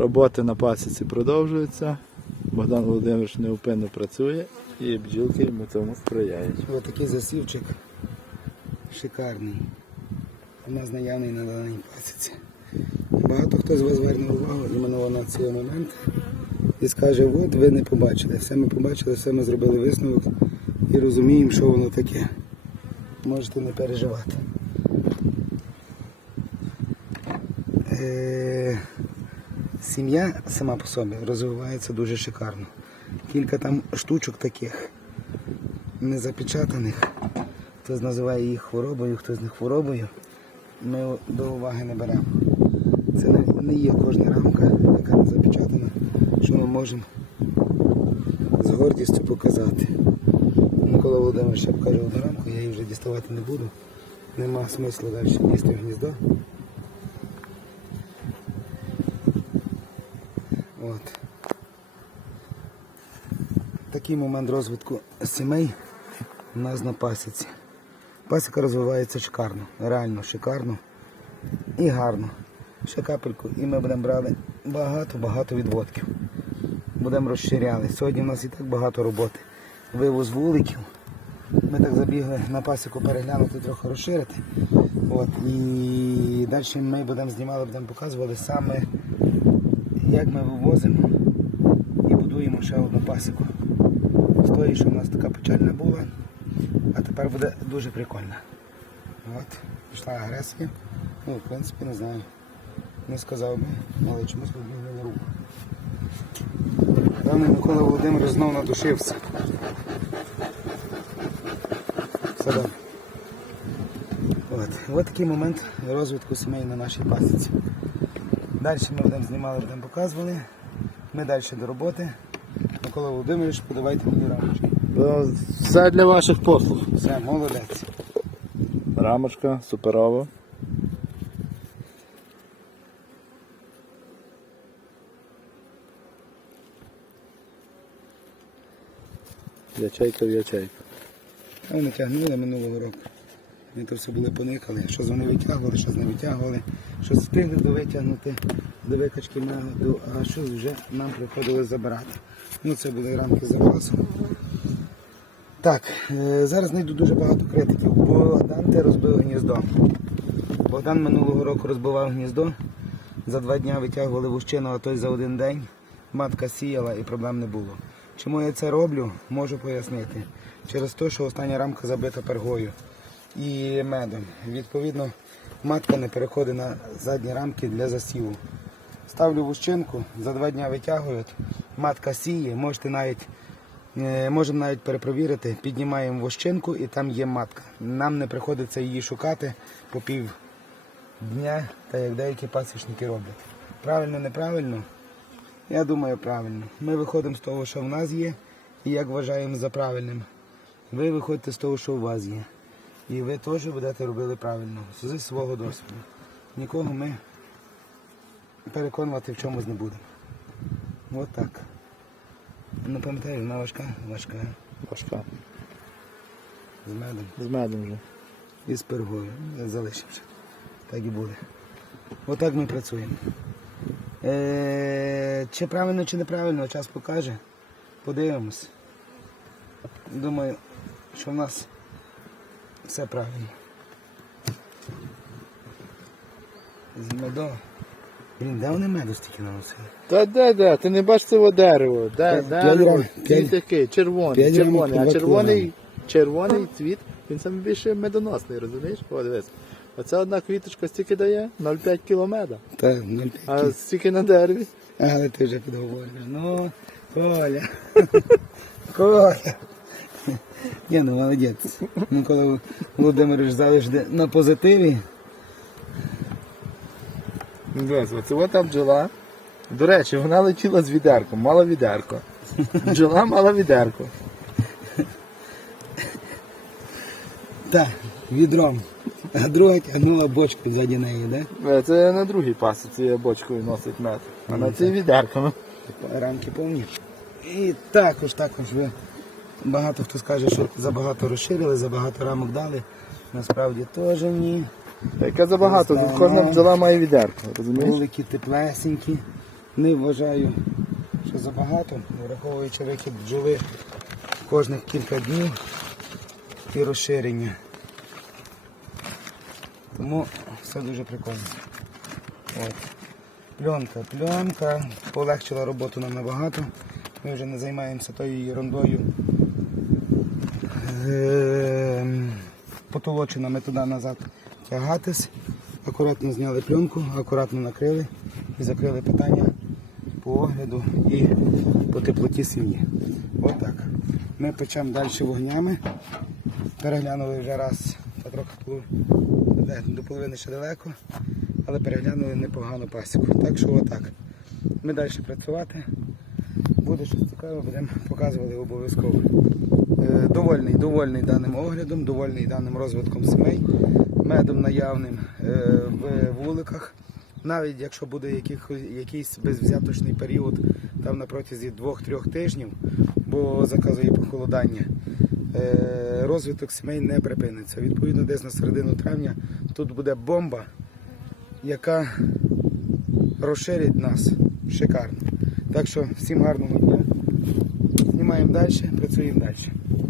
Роботи на пасіці продовжуються. Богдан Володимирович неупинно працює і бджілки йому цьому сприяють. Ось такий засівчик шикарний. У нас наявний на даній пасіці. Багато хто з вас зверне увагу іменно на цей момент і скаже, от ви не побачили. Все ми побачили, все ми зробили висновок і розуміємо, що воно таке. Можете не переживати. Е, Сім'я сама по собі розвивається дуже шикарно. Кілька там штучок таких незапечатаних. Хтось називає їх хворобою, хтось не хворобою. Ми до уваги не беремо. Це не, є кожна рамка, яка не запечатана, що ми можемо з гордістю показати. Микола Володимирович ще покаже одну рамку, я її вже діставати не буду. Нема смислу далі лізти гніздо. От. Такий момент розвитку сімей у нас на пасіці. Пасіка розвивається шикарно, реально шикарно і гарно. Ще капельку, і ми будемо брати багато-багато відводків. Будемо розширяли. Сьогодні в нас і так багато роботи. Вивоз вуликів. Ми так забігли на пасіку переглянути, трохи розширити. От, і далі ми будемо знімали, будемо показувати саме, як ми вивозимо і будуємо ще одну пасіку. З тої, що в нас така печальна була, а тепер буде дуже прикольно. От, пішла агресія. Ну, в принципі, не знаю. Не сказав би, але чомусь побігли на руку. Певний Микола Володимирович знов надушився. Все добре. От. От такий момент розвитку сімей на нашій пасіці. Далі ми будемо знімали, будемо показували. Ми далі до роботи. Микола Володимирович, подавайте мені рамочки. Ну, Все для ваших послуг. Все, молодець. Рамочка суперова. Ячейка в ячейку. А Вони тягнули минулого року. Ми то все були поникали. Щось вони витягували, щось не витягували, щось встигли довитягнути до викачки меду, а щось вже нам приходили забирати. Ну це були рамки запасу. Так, е, зараз знайду дуже багато критиків. Богдан ти розбив гніздо. Богдан минулого року розбивав гніздо. За два дні витягували вущину, а той за один день. Матка сіяла і проблем не було. Чому я це роблю, можу пояснити. Через те, що остання рамка забита пергою і медом. Відповідно, матка не переходить на задні рамки для засіву. Ставлю вущинку, за два дні витягують, матка сіє, можете навіть, е, можемо навіть перепровірити, піднімаємо вощинку і там є матка. Нам не приходиться її шукати по пів дня, так як деякі пасічники роблять. Правильно, неправильно? Я думаю, правильно. Ми виходимо з того, що в нас є, і як вважаємо за правильним. Ви виходите з того, що у вас є. І ви теж будете робити правильно, зі свого досвіду. Нікого ми переконувати в чомусь не будемо. От так. Ну пам'ятаю, вона важка, важка. Важка. З медом З медом вже. і з пергою. Залишимося. Так і буде. Отак ми працюємо. Е, чи правильно, чи неправильно, час покаже. Подивимось. Думаю, що в нас все правильно. З медом. Блін, де вони меду стільки наносили? Та де, де, ти не бачиш це дерево. Де, П'ять дерево, цвіт п'ять- такий, червоний, п'ять червоний, а червоний, червоний цвіт, він саме більше медоносний, розумієш? О, дивись. Оця одна квіточка стільки дає 0,5 кілометра. Та 0,5 А стільки на дереві. Але ти вже підговорюєш. Ну, Коля. Коля. Ні, ну молодець. Микола Володимирович завжди на позитиві. Дивись, там бджола. До речі, вона летіла з відерком, мала відерко. Бджола мала відерко. Так, відром. А друга тягнула бочку ззаді неї, да? Е, Це на другій пасіці бочкою носить мед. А на цій відерками. Рамки повні. І також, також ви багато хто скаже, що забагато розширили, забагато рамок дали. Насправді теж ні. Яке забагато, тут кожна бджола має відерко, розумієш? Вулики теплесенькі. Не вважаю, що забагато, враховуючи вихід бджоли кожних кілька днів і розширення. Тому все дуже прикольно. От. Пленка, пленка полегшила роботу нам набагато. Ми вже не займаємося тою ерундою. Потолочинами туди назад тягатись. Акуратно зняли пленку, акуратно накрили і закрили питання по огляду і по теплоті сім'ї. Отак. Ми печемо далі вогнями. Переглянули вже раз, та трохи до половини ще далеко, але переглянули непогану пасіку. Так що отак. Ми далі працювати. Буде щось цікаве, будемо показувати обов'язково. Е, Довольний, довольний даним оглядом, довольний даним розвитком сімей, медом наявним е, в вуликах. Навіть якщо буде якийсь безвзяточний період там на протязі 2-3 тижнів, бо заказує похолодання, е, розвиток сімей не припиниться. Відповідно, десь на середину травня тут буде бомба, яка розширить нас шикарно. Так що всім гарного дня. Знімаємо далі, працюємо далі.